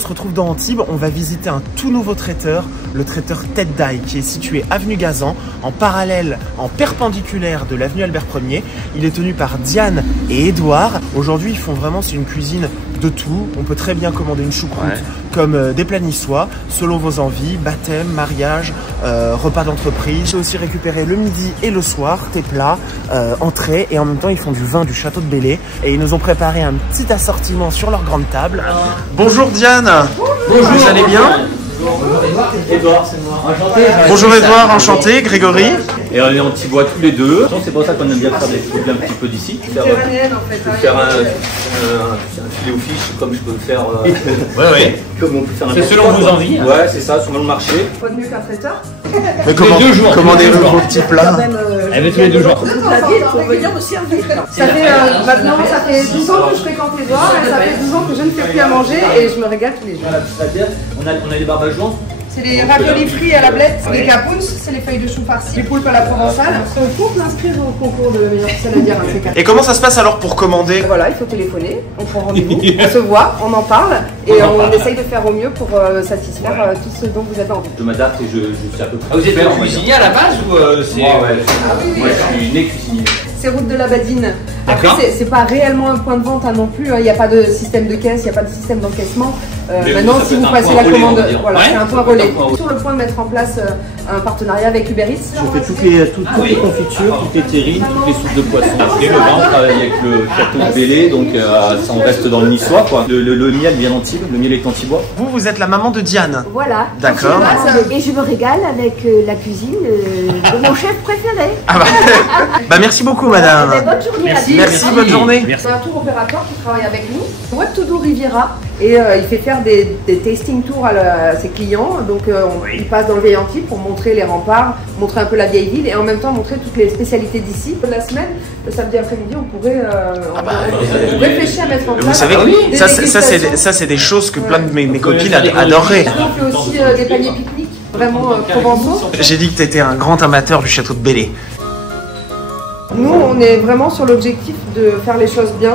se retrouve dans Antibes, on va visiter un tout nouveau traiteur, le traiteur Tête d'Ail, qui est situé avenue Gazan, en parallèle, en perpendiculaire de l'avenue Albert Ier. Il est tenu par Diane et Édouard. Aujourd'hui, ils font vraiment, c'est une cuisine de tout. On peut très bien commander une choucroute, comme des plats niçois, selon vos envies, baptême, mariage, repas d'entreprise. J'ai aussi récupéré le midi et le soir, tes plats, entrées, et en même temps, ils font du vin du château de Belley. Et ils nous ont préparé un petit assortiment sur leur grande table. Bonjour Diane. Bonjour. Vous allez bien? Edouard, c'est moi. Enchanté. Bonjour Edouard, enchanté. Grégory. Et on est antibois tous les deux. C'est pour ça qu'on aime bien faire des trucs un petit peu d'ici. Faire un filet aux fiches comme je peux le faire. C'est selon vos envies. Ouais, c'est ça, selon le marché. Pas de mieux qu'un traiteur. Mais commandez-vous vos petits plats. Tous les 2 jours. Pour venir me servir. Ça fait maintenant, ça fait 12 ans que je fréquente Edouard et ça fait 12 ans que je ne fais plus à manger et je me régale tous les jours. C'est-à-dire, on a des barbes à joint. C'est les raviolis frits à la blette, les capouns, c'est les feuilles de chou farcies, les poulpes à la provençale. On compte l'inscrire au concours de meilleur saladière à C4. Et comment ça se passe alors pour commander? Voilà, il faut téléphoner, on prend rendez-vous, on se voit, on en parle et on essaye de faire au mieux pour satisfaire tout ce dont vous avez envie. Je m'adapte et je sais à peu près. Vous êtes cuisinier à la base ou c'est... Moi, je suis né cuisinier. C'est route de la Badine. Après, c'est pas réellement un point de vente non plus. Il n'y a pas de système de caisse, il n'y a pas de système d'encaissement. Maintenant, si vous passez la commande, voilà, c'est un point relais. Sur le point de mettre en place un partenariat avec Uber Eats. Je fais toutes les confitures, toutes les terrines, toutes les soupes de poisson. Et le vin, on travaille avec le château de Belley, donc ça on reste dans le niçois, quoi. Le miel vient d'Antibes, le miel est antibois. Vous êtes la maman de Diane. Voilà. D'accord. Et je me régale avec la cuisine de mon chef préféré. Ah bah merci beaucoup madame. Bonne journée. Merci, bonne journée. C'est un tour opérateur qui travaille avec nous. What to do Riviera. Et il fait faire des tasting tours à ses clients. Donc il passe dans le vieil Antibes pour montrer les remparts, montrer un peu la vieille ville et en même temps montrer toutes les spécialités d'ici. La semaine, le samedi après-midi, on pourrait réfléchir à mettre en place. Vous savez, ça c'est des choses que plein de mes copines adoreraient. On fait aussi des paniers pique-nique, vraiment provençaux. J'ai dit que tu étais un grand amateur du château de Belley. Nous, on est vraiment sur l'objectif de faire les choses bien,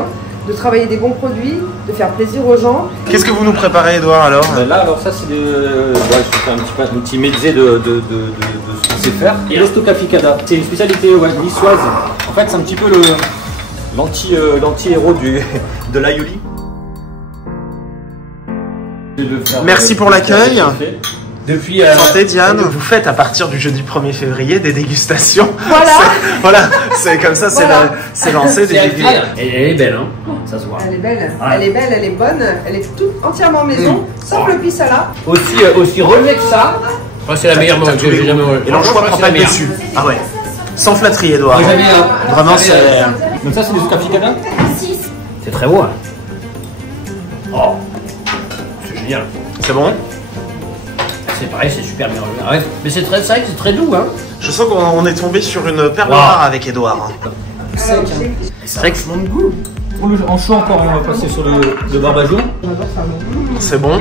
de travailler des bons produits, de faire plaisir aux gens. Qu'est-ce que vous nous préparez, Edouard, alors? Là, alors ça, c'est je fais un petit mezzé de ce qu'on sait faire. Et le stocaficada, c'est une spécialité niçoise. En fait, c'est un petit peu l'anti-héros de l'aioli. Merci pour l'accueil. Depuis santé Diane, vous faites à partir du jeudi 1er février des dégustations. Voilà. C'est comme ça, c'est lancé des dégustations. Elle est belle, hein. Ça se voit. Elle est belle, elle est belle, elle est bonne, elle est toute entièrement maison, sauf le pisala. Aussi relevé que ça. C'est la meilleure que j'ai jamais relevée. Et l'anchois prend pas le dessus. Ah ouais. Sans flatterie, Edouard. Vraiment, c'est. Donc ça, c'est des stocaficada. C'est très beau. Hein. Oh, c'est génial. C'est bon? C'est pareil, c'est super bien relevé. Ouais. Mais c'est vrai que c'est très doux, hein. Je sens qu'on est tombé sur une perle rare avec Edouard. C'est vrai que de goût. Pour le anchois encore, on va passer sur le barbageon. C'est bon.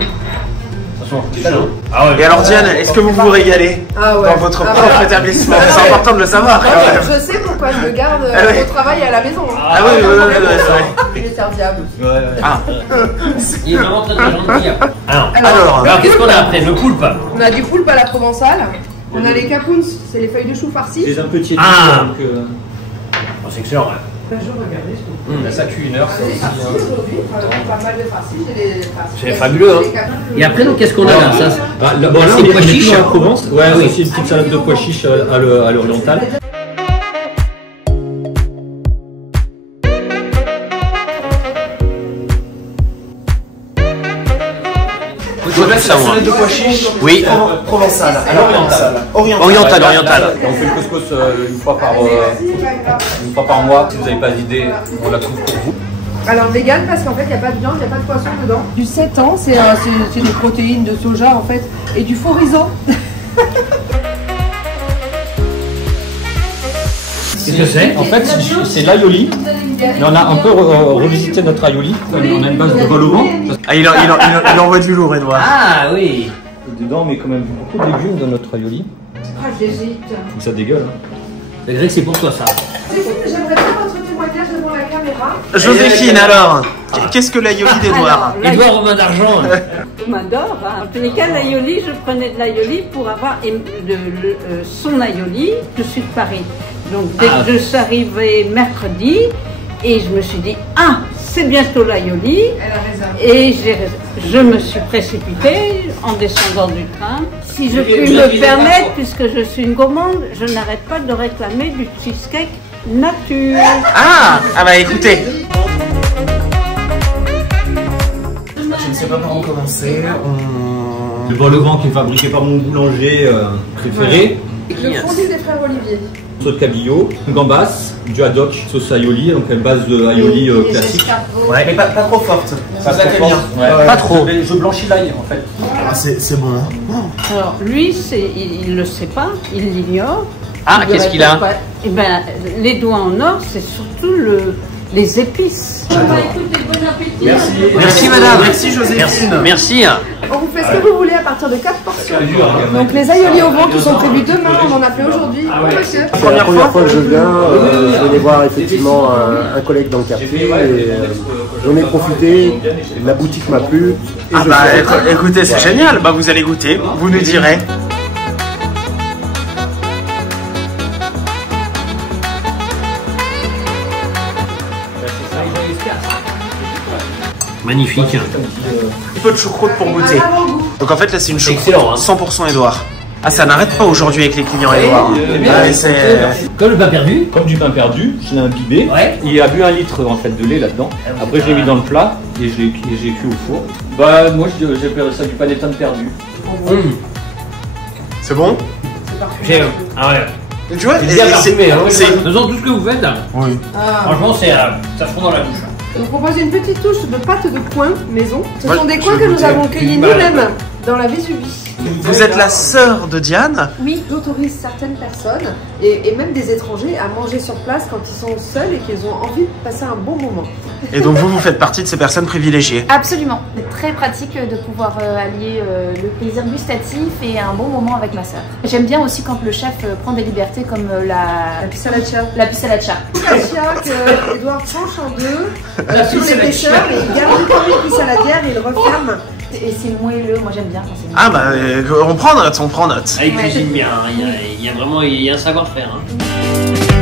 Ah ouais. Et alors Diane, est-ce que vous vous régalez dans votre propre établissement? C'est important de le savoir. Je sais pourquoi je le garde au travail et à la maison. Ah oui. Il est serviable. Il est vraiment très gentil. Alors qu'est-ce qu'on a après? Le poulpe. On a du poulpe à la provençale. On a les capouns, c'est les feuilles de chou farcies. Les un peu tiédis. C'est excellent. Ça cuit 1 heure, ça aussi. Aujourd'hui, pas mal de farcis. C'est fabuleux, hein. Et après, donc, qu'est-ce qu'on a là? C'est des pois chiches en Provence. Ouais, aussi une petite salade de pois chiches à l'oriental. Salade de pois chiches. Oui. Provençal. Oriental. On fait le couscous une fois par mois. Si vous n'avez pas d'idée, on la couvre pour vous. Alors vegan parce qu'en fait il n'y a pas de viande, il n'y a pas de poisson dedans. Du 7 ans, c'est des protéines de soja en fait et du faux riso. Qu'est-ce que c'est? En fait, c'est l'aioli. Mais on a un peu revisité notre aioli. On a une base de vol au vent. Ah, il envoie du lourd, Edouard. Ah oui. Dedans, on met quand même beaucoup de légumes dans notre aioli. Ah, j'hésite. Ça dégueule. C'est vrai que c'est pour toi ça. J'aimerais bien votre témoignage devant la caméra. Joséphine alors. Qu'est-ce que l'aioli d'Edouard? Edouard Romain d'Argent. On m'adore. Hein. En tous les cas, l'aioli, je prenais de l'aioli pour avoir son aioli. Je suis de Paris. Donc dès que je suis arrivée mercredi, et je me suis dit, ah, c'est bientôt l'aioli. Elle a raison. Et je me suis précipitée en descendant du train. Si je puis me permettre, puisque je suis une gourmande, je n'arrête pas de réclamer du cheesecake nature. Ah bah écoutez. Je ne sais pas par où commencer. Le bol au vent qui est fabriqué par mon boulanger préféré. Le fondu des frères Olivier. Sauce cabillaud, une gambasse, du haddock, sauce aioli, donc à base de aioli classique. Ouais, mais pas trop forte. Ça Ça fait bien. Ouais. Pas trop. Je blanchis l'ail en fait. Ah, c'est bon. Hein. Alors lui, il le sait pas, il l'ignore. Ah, qu'est-ce qu'il a? Eh ben, les doigts en or, c'est surtout les épices. Écoutez, bon appétit. Merci madame. Merci Joséphine. Merci. On vous fait ce que vous voulez à partir de 4 portions. Donc les aïolis au vent qui sont prévus demain, on en a fait aujourd'hui. Oui, monsieur. C'est la première fois que je viens, je venais voir effectivement un collègue dans le quartier et j'en ai profité, la boutique m'a plu. Et Ah bah écoutez, c'est génial. Bah vous allez goûter, vous nous direz. Magnifique. Un peu de choucroute pour goûter. Donc en fait là c'est une choucroute excellent, hein. 100% Edouard. Ah ça n'arrête pas aujourd'hui avec les clients Edouard. Ah, c'est... Comme le pain perdu. Comme du pain perdu, je l'ai imbibé. Ouais. Il a bu 1 litre en fait de lait là-dedans. Après je l'ai mis dans le plat et j'ai cuit au four. Bah moi j'appelle ça du panettone perdu. C'est bon? Ah ouais. Tu vois, C'est bien parfumé. Hein, c'est... Faisons tout ce que vous faites. Oui. Franchement, ça fond dans la bouche. Je vous propose une petite touche de pâte de coin maison. Ce Ouais, sont des je coins vais que nous goûter. avons cueillis nous-mêmes dans la Vésubie. Vous êtes la sœur de Diane? Oui, j'autorise certaines personnes et même des étrangers à manger sur place quand ils sont seuls et qu'ils ont envie de passer un bon moment. Et donc vous faites partie de ces personnes privilégiées. Absolument. C'est très pratique de pouvoir allier le plaisir gustatif et un bon moment avec ma sœur. J'aime bien aussi quand le chef prend des libertés comme la Pissalaccia. la pissalaccia. Pissalaccia que Edouard tranche en deux sur l'épaisseur et il garde comme une pissaladière et il referme. Et c'est moelleux, moi j'aime bien quand c'est moelleux. Ah bah on prend note, on prend note. Ah, il cuisine bien, il y a vraiment un savoir-faire. Hein.